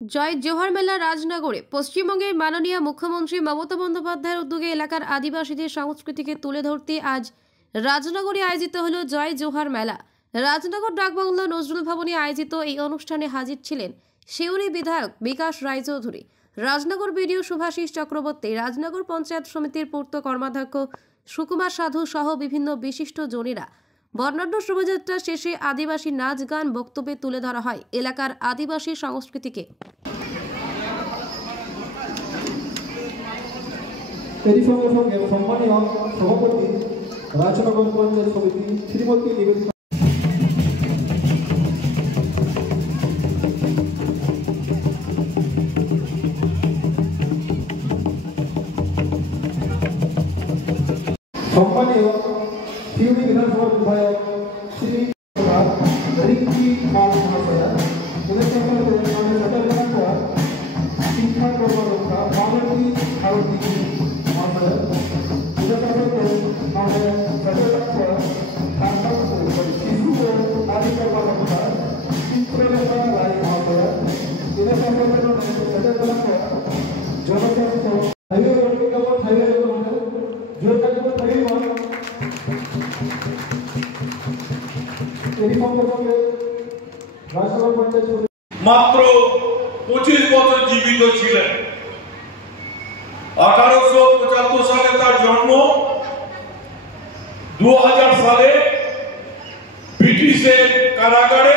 জয় জোহার মেলা রাজনগরে পশ্চিমবঙ্গের মাননীয় মুখ্যমন্ত্রী মমতা বন্দ্যোপাধ্যায়ের উদ্যোগে এলাকার আদিবাসীদের সংস্কৃতিকে তুলে ধরতে আজ রাজনগরে আয়োজিত হলো জয় জোহার মেলা। রাজনগর ডাকবাংলো নজরুল ভবনে আয়োজিত এই অনুষ্ঠানে হাজির ছিলেন সিউড়ি বিধায়ক বিকাশ রায়চৌধুরী, রাজনগর বিডিও শুভাশিস চক্রবর্তী, রাজনগর পঞ্চায়েত সমিতির পূর্ত কর্মাধ্যক্ষ সুকুমার সাধু সহ বিভিন্ন বিশিষ্ট জনেরা। বর্ণাঢ্য শোভাযাত্রা শেষে আদিবাসী নাচ গান বক্তব্যে তুলে ধরা হয় এলাকার আদিবাসী সংস্কৃতিকে। এরই সঙ্গে সঙ্গে সম্মানীয় সভাপতি রাজনগর পঞ্চায়েত সমিতি শ্রীমতী নিবেদিতা সম্মানীয় সিউড়ি বিধানসভার বিধায়ক শ্রী রিঙ্কি পাল মহাশয়া, শিক্ষা কর্মরক্ষা মানবী ভারতী মহাশয়া, শিশু ও নারী কর্মরক্ষা চিত্রলেখা রায় মহাশয়া, জনস্বাস্থ্য মাত্র 25 বছর জীবিত ছিলেন। 1875 সালে তার জন্ম। 2000 সালে ব্রিটিশের কারাগারে